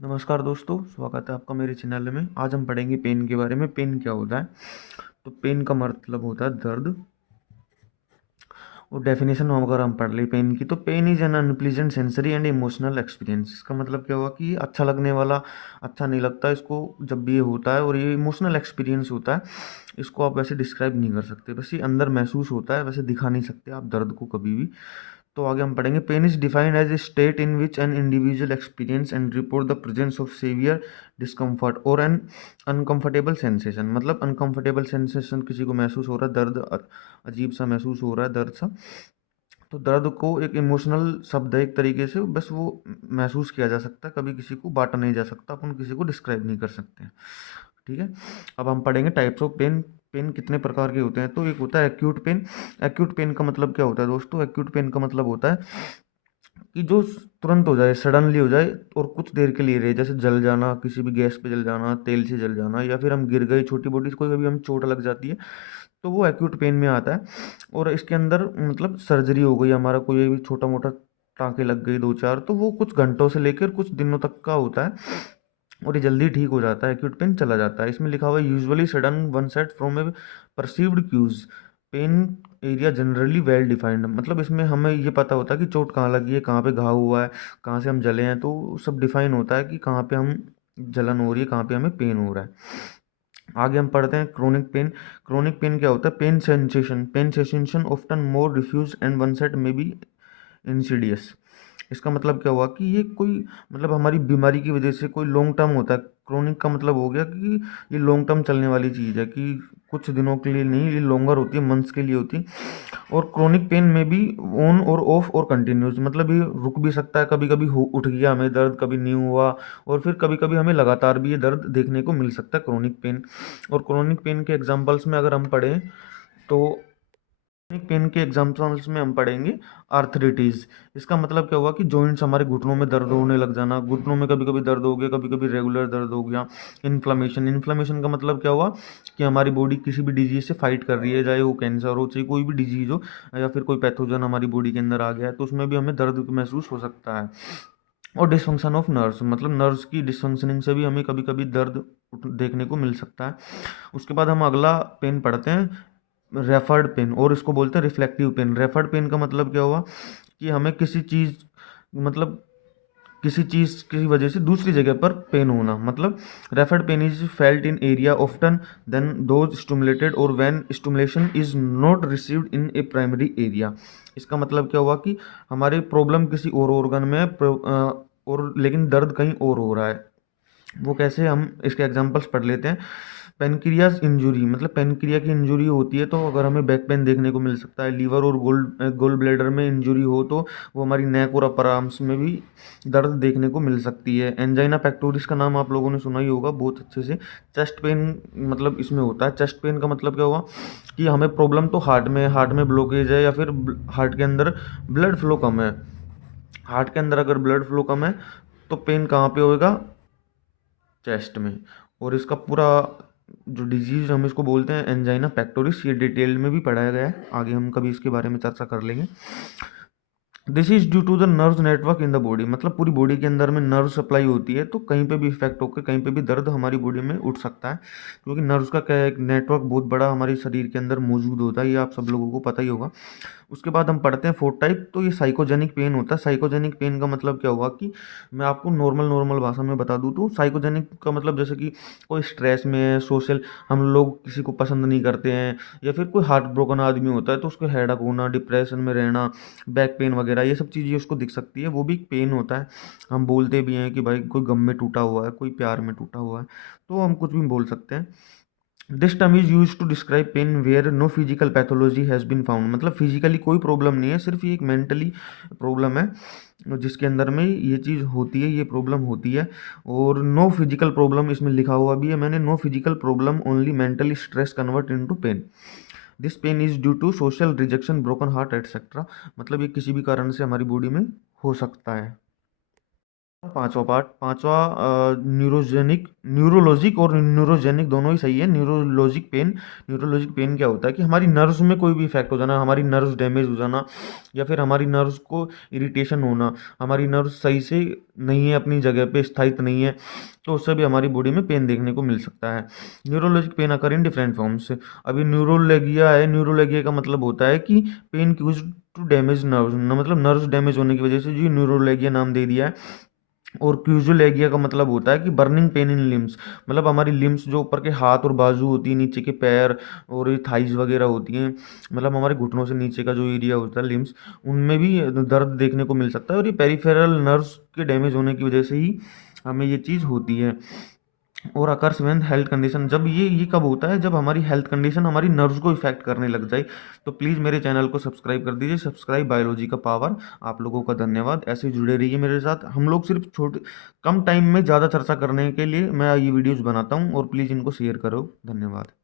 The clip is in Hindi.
नमस्कार दोस्तों, स्वागत है आपका मेरे चैनल में। आज हम पढ़ेंगे पेन के बारे में। पेन क्या होता है? तो पेन का मतलब होता है दर्द। और डेफिनेशन अगर हम पढ़ लें पेन की, तो pain is an unpleasant sensory and emotional experience. इसका मतलब क्या हुआ कि अच्छा लगने वाला, अच्छा नहीं लगता इसको जब भी ये होता है, और ये इमोशनल एक्सपीरियंस होता है। इसको आप वैसे डिस्क्राइब नहीं कर सकते, वैसे अंदर महसूस होता है, वैसे दिखा नहीं सकते आप दर्द को कभी भी। तो आगे हम पढ़ेंगे। Pain is defined as a state in which an individual experience and report the presence of severe discomfort और एन अनकंफर्टेबल सेंसेशन। मतलब अनकंफर्टेबल सेंसेशन, किसी को महसूस हो रहा है दर्द, अजीब सा महसूस हो रहा है दर्द सा। तो दर्द को एक इमोशनल शब्द है, एक तरीके से बस वो महसूस किया जा सकता है, कभी किसी को बांटा नहीं जा सकता, अपन किसी को डिस्क्राइब नहीं कर सकते हैं। ठीक है। अब हम पढ़ेंगे टाइप्स ऑफ पेन। पेन कितने प्रकार के होते हैं? तो एक होता है एक्यूट पेन। एक्यूट पेन का मतलब क्या होता है दोस्तों? एक्यूट पेन का मतलब होता है कि जो तुरंत हो जाए, सडनली हो जाए और कुछ देर के लिए रहे। जैसे जल जाना, किसी भी गैस पे जल जाना, तेल से जल जाना, या फिर हम गिर गए, छोटी मोटी कोई कभी हम चोट लग जाती है, तो वो एक्यूट पेन में आता है। और इसके अंदर मतलब सर्जरी हो गई, हमारा कोई भी छोटा मोटा टाँके लग गई दो चार, तो वो कुछ घंटों से लेकर कुछ दिनों तक का होता है, और ये जल्दी ठीक हो जाता है, एक्यूट पेन चला जाता है। इसमें लिखा हुआ है usually sudden onset from a perceived cause. Pain area generally well defined. मतलब इसमें हमें ये पता होता है कि चोट कहाँ लगी है, कहाँ पे घाव हुआ है, कहाँ से हम जले हैं, तो सब डिफाइन होता है कि कहाँ पे हम जलन हो रही है, कहाँ पे हमें पेन हो रहा है। आगे हम पढ़ते हैं क्रोनिक पेन। क्रोनिक पेन क्या होता है? Pain sensation. Pain sensation often more diffuse and onset may be insidious. इसका मतलब क्या हुआ कि ये कोई मतलब हमारी बीमारी की वजह से कोई लॉन्ग टर्म होता है। क्रोनिक का मतलब हो गया कि ये लॉन्ग टर्म चलने वाली चीज़ है, कि कुछ दिनों के लिए नहीं, ये लॉन्गर होती है, मंथ्स के लिए होती है। और क्रोनिक पेन में भी ऑन और ऑफ और कंटिन्यूस, मतलब ये रुक भी सकता है, कभी कभी हो उठ गया हमें दर्द, कभी नहीं हुआ, और फिर कभी कभी हमें लगातार भी ये दर्द देखने को मिल सकता है, क्रोनिक पेन। और क्रोनिक पेन के एग्जांपल्स में अगर हम पढ़ें, तो क्रोनिक पेन के एग्जांपल्स में हम पढ़ेंगे आर्थराइटिस। इसका मतलब क्या हुआ कि जॉइंट्स, हमारे घुटनों में दर्द होने लग जाना, घुटनों में कभी कभी दर्द हो गया, कभी कभी रेगुलर दर्द हो गया। इन्फ्लामेशन। इन्फ्लामेशन का मतलब क्या हुआ कि हमारी बॉडी किसी भी डिजीज से फाइट कर रही है, चाहे वो कैंसर हो, चाहे कोई भी डिजीज हो, या फिर कोई पैथोजन हमारी बॉडी के अंदर आ गया है, तो उसमें भी हमें दर्द महसूस हो सकता है। और डिसफंक्शन ऑफ नर्व्स, मतलब नर्व्स की डिसफंक्शनिंग से भी हमें कभी कभी दर्द देखने को मिल सकता है। उसके बाद हम अगला पेन पढ़ते हैं, रेफर्ड पेन, और इसको बोलते हैं रिफ्लेक्टिव पेन। रेफर्ड पेन का मतलब क्या हुआ कि हमें किसी चीज़, मतलब किसी चीज़ की वजह से दूसरी जगह पर पेन होना। मतलब referred pain is felt in area often then those stimulated और when stimulation is not received in a primary area. इसका मतलब क्या हुआ कि हमारे प्रॉब्लम किसी और ऑर्गन में है, और लेकिन दर्द कहीं और हो रहा है। वो कैसे? हम इसके एग्जांपल्स पढ़ लेते हैं। पेनक्रियाज इंजरी, मतलब पेनक्रिया की इंजरी होती है तो अगर हमें बैक पेन देखने को मिल सकता है। लीवर और गोल ब्लैडर में इंजरी हो तो वो हमारी नेक और अपर आर्म्स में भी दर्द देखने को मिल सकती है। एंजाइना पेक्टोरिस का नाम आप लोगों ने सुना ही होगा बहुत अच्छे से। चेस्ट पेन मतलब इसमें होता है। चेस्ट पेन का मतलब क्या हुआ कि हमें प्रॉब्लम तो हार्ट में, हार्ट में ब्लॉकेज है, या फिर हार्ट के अंदर ब्लड फ्लो कम है। हार्ट के अंदर अगर ब्लड फ्लो कम है तो पेन कहाँ पे होएगा? चेस्ट में। और इसका पूरा जो डिजीज हम इसको बोलते हैं एंजाइना पेक्टोरिस, ये डिटेल में भी पढ़ाया गया है, आगे हम कभी इसके बारे में चर्चा कर लेंगे। This is due to the nerve network in the body. मतलब पूरी बॉडी के अंदर में नर्व सप्लाई होती है, तो कहीं पे भी इफेक्ट होकर कहीं पे भी दर्द हमारी बॉडी में उठ सकता है, क्योंकि नर्व्स का क्या है, एक नेटवर्क बहुत बड़ा हमारे शरीर के अंदर मौजूद होता है, ये आप सब लोगों को पता ही होगा। उसके बाद हम पढ़ते हैं फोर्थ टाइप। तो ये साइकोजेनिक पेन होता है। साइकोजेनिक पेन का मतलब क्या हुआ कि मैं आपको नॉर्मल नॉर्मल भाषा में बता दूं, तो साइकोजेनिक का मतलब जैसे कि कोई स्ट्रेस में है, सोशल, हम लोग किसी को पसंद नहीं करते हैं, या फिर कोई हार्ट ब्रोकन आदमी होता है तो उसको हेडक होना, डिप्रेशन में रहना, बैक पेन वगैरह, ये सब चीज़ें उसको दिख सकती है, वो भी एक पेन होता है। हम बोलते भी हैं कि भाई कोई गम में टूटा हुआ है, कोई प्यार में टूटा हुआ है, तो हम कुछ भी बोल सकते हैं। This term is use to describe pain where no physical pathology has been found. मतलब फिजिकली कोई प्रॉब्लम नहीं है, सिर्फ ये एक मेंटली प्रॉब्लम है जिसके अंदर में ये चीज़ होती है, ये प्रॉब्लम होती है। और नो फिजिकल प्रॉब्लम इसमें लिखा हुआ भी है मैंने, no physical problem only mentally stress convert into pain. This pain is due to social rejection, broken heart etcetera. मतलब ये किसी भी कारण से हमारी बॉडी में हो सकता है। पांचवा पार्ट, पांचवा न्यूरोलॉजिक और न्यूरोजेनिक दोनों ही सही है। न्यूरोलॉजिक पेन क्या होता है कि हमारी नर्व्स में कोई भी इफेक्ट हो जाना, हमारी नर्व्स डैमेज हो जाना, या फिर हमारी नर्व्स को इरिटेशन होना, हमारी नर्व्स सही से नहीं है, अपनी जगह पे स्थायित्व नहीं है, तो उससे भी हमारी बॉडी में पेन देखने को मिल सकता है। Neurologic pain occur in different forms. अभी न्यूरोलेगिया है, न्यूरोलेगिया का मतलब होता है कि pain cause to damage nerves, मतलब नर्व्स डैमेज होने की वजह से जो न्यूरोलेगिया नाम दे दिया है। और क्यूजुलेगिया का मतलब होता है कि बर्निंग पेन इन लिम्स, मतलब हमारी लिम्स जो ऊपर के हाथ और बाजू होती है, नीचे के पैर और ये थाइज वगैरह होती हैं, मतलब हमारे घुटनों से नीचे का जो एरिया होता है लिम्स, उनमें भी दर्द देखने को मिल सकता है। और ये पेरिफेरल नर्व्स के डैमेज होने की वजह से ही हमें ये चीज़ होती है। और अकर्स व्हेन हेल्थ कंडीशन, जब ये कब होता है, जब हमारी हेल्थ कंडीशन हमारी नर्व्स को इफेक्ट करने लग जाए। तो प्लीज़ मेरे चैनल को सब्सक्राइब कर दीजिए, सब्सक्राइब बायोलॉजी का पावर। आप लोगों का धन्यवाद, ऐसे ही जुड़े रहिए मेरे साथ। हम लोग सिर्फ छोटे कम टाइम में ज़्यादा चर्चा करने के लिए मैं ये वीडियोज़ बनाता हूँ, और प्लीज़ इनको शेयर करो। धन्यवाद।